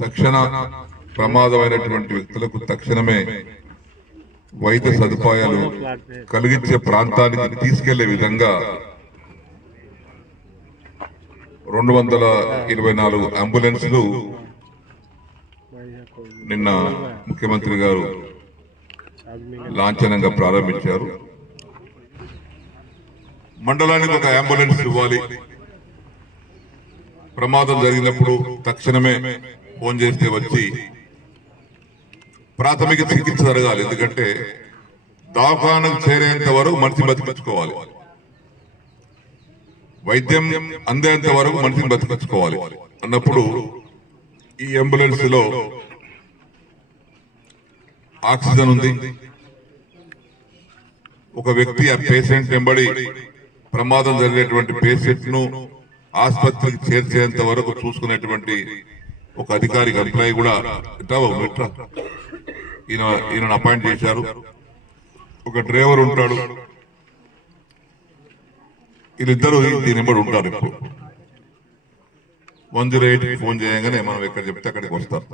తక్షణ ప్రమాదమైనటువంటి వ్యక్తులకు తక్షణమే వైద్య సదుపాయాలు కలిగించే ప్రాంతానికి తీసుకెళ్లే విధంగా 224 అంబులెన్స్లు నిన్న ముఖ్యమంత్రి గారు లాంఛనంగా ప్రారంభించారు. మండలానికి ఒక అంబులెన్స్ ఇవ్వాలి. ప్రమాదం జరిగినప్పుడు తక్షణమే ఫోన్ చేస్తే వచ్చి ప్రాథమిక చికిత్స జరగాలి. ఎందుకంటే దవాఖానకు చేరేంత వరకు మనిషి బతికించుకోవాలి, వైద్యం అందేంత వరకు మనిషిని బతికించుకోవాలి అన్నప్పుడు ఈ అంబులెన్స్ లో ఆక్సిజన్ ఉంది. ఒక వ్యక్తి ఆ పేషెంట్ వెంబడి ప్రమాదం జరిగినటువంటి పేషెంట్ ను ఆసుపత్రికి చేర్చేంత వరకు చూసుకునేటువంటి ఒక అధికారికి ఎంప్లాయీ కూడా ఈయన అపాయింట్ చేశారు. ఒక డ్రైవర్ ఉంటాడు. వీళ్ళిద్దరూ దీని వెంబడి ఉంటారు. ఇప్పుడు 108 ఫోన్ చేయగానే మనం ఎక్కడ చెప్తే అక్కడికి వస్తారు.